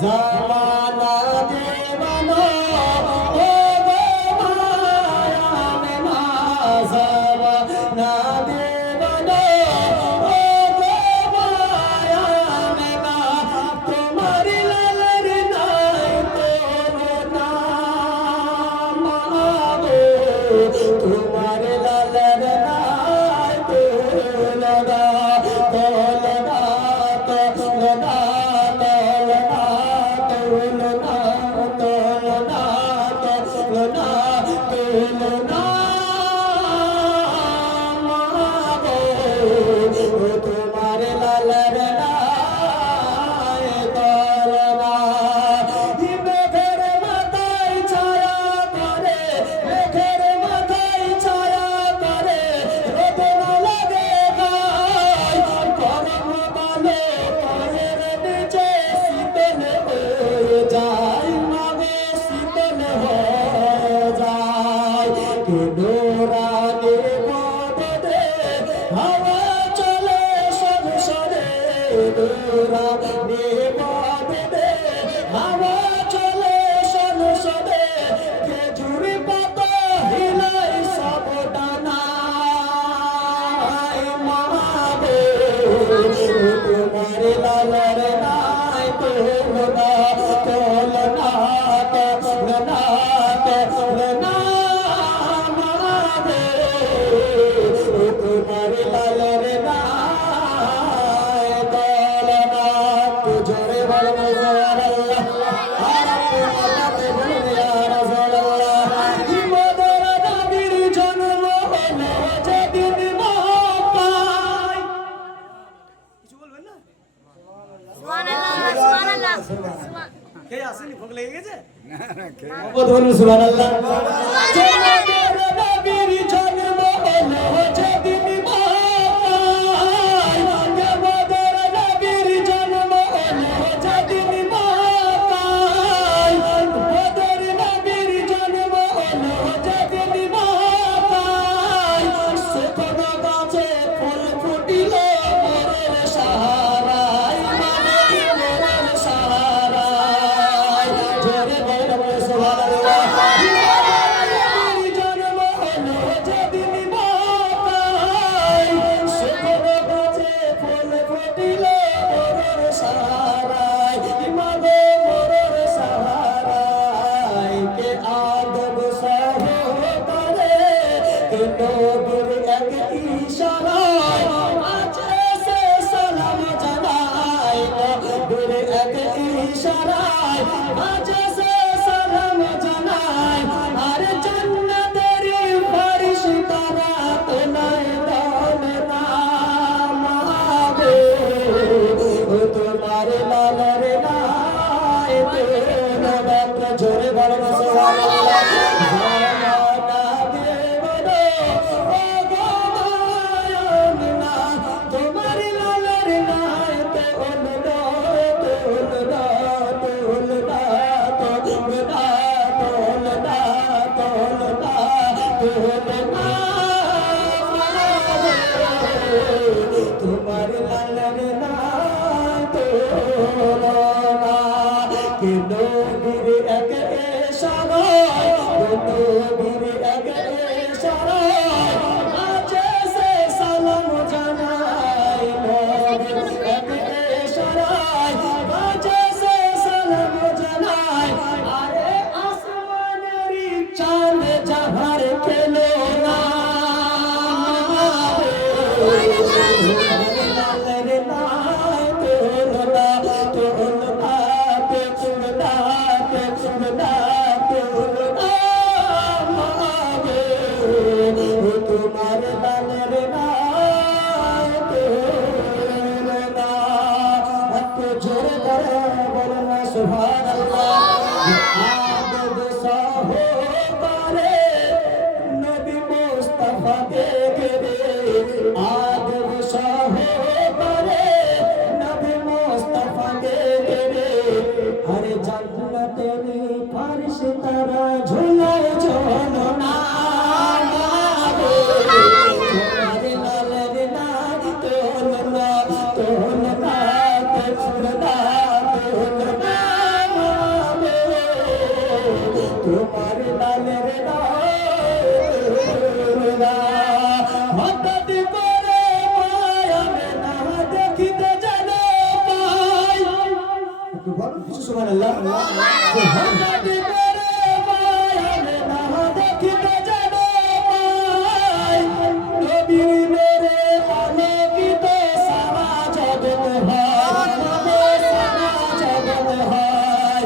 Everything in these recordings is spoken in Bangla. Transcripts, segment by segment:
জামানা দেওয়ানো ও গো মায়ামে না জামানা দেওয়ানো ও গো মায়ামে না তোমার লালের নাই তুলনা মাগো তোমার লালের নাই তুলনা তুলনা তুলনা তোমার লালের নাই তুলনা মেঘের মাথায় ছায়া করে মেঘের মাথায় ছায়া করে রোদ না লাগে গায় গরম বালে পায়ের নিচে শীতল হয়ে যায় মাগে শীতল হয়ে যায় নোরানি বদলে হাওয়া চলে সংসারে নোরানি বদলে হাওয়া চলে সংসারে খেজুর পাতা হিলাই সব ডানায় মাগো তোমার লালের নাই তুলনা তুলনা তুলনা তুলনা মাগো তোমার লালের নাই তুলনা জোরে বলবো সুবহানাল্লাহ আর আপনাকে বলবো ইয়া রাসূলুল্লাহ মদর নবীর জন্ম হলো যেদিন মক্কায় কিছু বলবেন না সুবহানাল্লাহ সুবহানাল্লাহ কে আসেনি ভোগ লেগে গেছে না না কে বলুন সুবহানাল্লাহ নবীর জন্ম হলো যেদিন মক্কায় মদর নবীর জন্ম হলো যেদিন মক্কায় মদর নবীর জন্ম হলো যেদিন মক্কায় সুখদ গাছে ফুল ফুটিল মোরের সাহারায় মানে মোরের সাহারায় জোরে বলবো সুবহানাল্লাহ জন্ম হলো যেদিন মক্কায় সুখদ গাছে ফুল ফুটিল মোরের সাহারায় মাগো মোরের সাহারায় কে আদব সহকারে কে নবীর এক ইশারায় আছে সে সালাম জানায় নবীর এক ইশারায় আছে সে সালাম জানায় আর জান্নাতের ফেরেশতারা তোলায় দোলনা মাগো তোমার লালের নাই তুলনা জোরে বলবো সুবহানাল্লাহ জামানা দেওয়ানো ও গো মায়ামিনা তোমার লালের নাই তুলনা তুলনা তুলনা তুলনা তুলনা তুলনা তুলনা তোমার লালের নাই তুলনা কে নবীর এক ইশারায় নবীর এক ইশারায় আছে সে সালাম জানায় নবীর এক ইশারায় আছে সে সালাম জানায় আরে আসমানের চাঁদ জাহার খেলো না লালের নাই তুলনা তুলনা তুলনা তুলনা তুলনা মাগো তোমার লালের নাই তুলনা এত জোরে করে বলো না সুবহানাল্লাহ আদব সহকারে নবী মুস্তাফা দেখে আদব সহকারে নবী মুস্তাফা দেখে আরে জান্নাতের ফেরেশতারা ঝুলায় ঝুলনা মাগো তোমার লালের নাই তুলনা তুলনা তুলনা তুলনা তুই বল কিছু সুবহানাল্লাহ। নবী করে মায়ালে না দেখিতে জানো মাই, নবী মেরে আলোকিত সারা জগৎ হয়, সারা জগৎ হয়।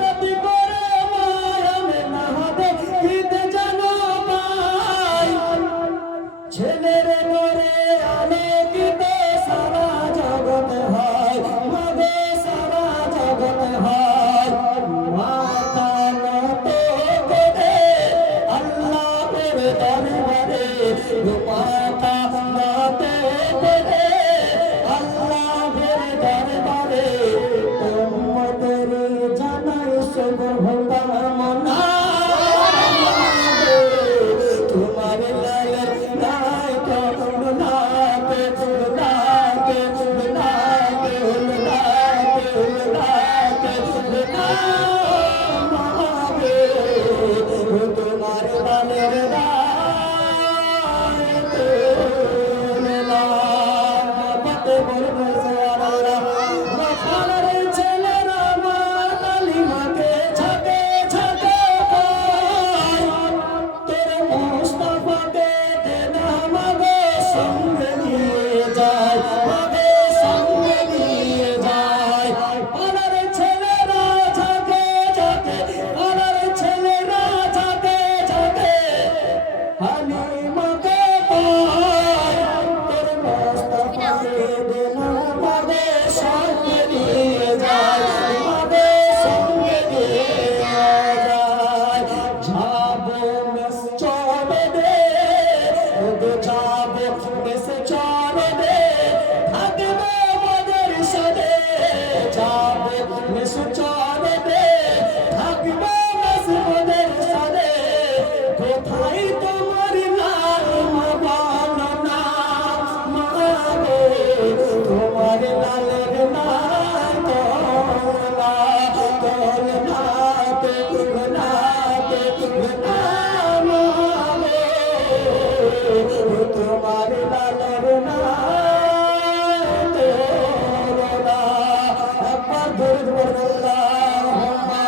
নবী করে মায়ালে না দেখিতে জানো মাই, ছেলের নরে আলোকিত সারা জগৎ হয়, মগে সারা জগৎ হয়। মাথা নত করে আল্লাহর দরবারে, মাথা নত করে আল্লাহর দরবারে, উম্মতের জানাই শুভকামনা। তোমার লায়ের নাই কোনো নাতে, নাতে, নাতে, নাতে, নাতে, নাতে, তোমার লালের নাই কোনো নাতে, বলবে সুবহানাল্লাহ। মাথার ছেলেরা মা কালিমাকে ঝাঁকে ঝাঁকে পায়, তোর মুস্তাফাকে দেনা মাগে সঙ্গে নিয়ে যায়, মাগে সঙ্গে নিয়ে যায়। পাড়ার ছেলেরা ঝাঁকে ঝাঁকে, পাড়ার ছেলেরা ঝাঁকে ঝাঁকে হালিমাকে পায়, তোর মুস্তাফাকে দেনা মাগে সঙ্গে নিয়ে যায়, মাগে সঙ্গে নিয়ে যায়। যাবো মেস চলে দে, যাবো মেস চলে দে, থাকবো মদের সাথে, যাবো মেস চলে দে, থাকবো মেস মদের সাথে। কোথায় তোমার লাল মাবানা মাগো, তোমার লালের নাই তোলা, তোলা, তোলা, তোলা মাগো, তোমার লালের নাই তোলা। একবার দরুদ পড়ুন আল্লাহুম্মা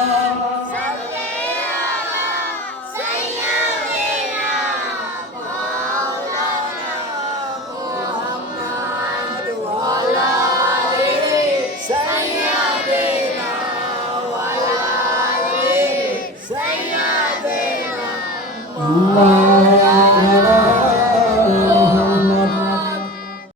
সাল্লি আলা সাইয়্যিদিনা মাওলানা মুহাম্মদ ওয়া আলা আলিহি সাইয়্যিদিনা ওয়া আলা আলিহি সাইয়্যিদিনা আল্লাহ।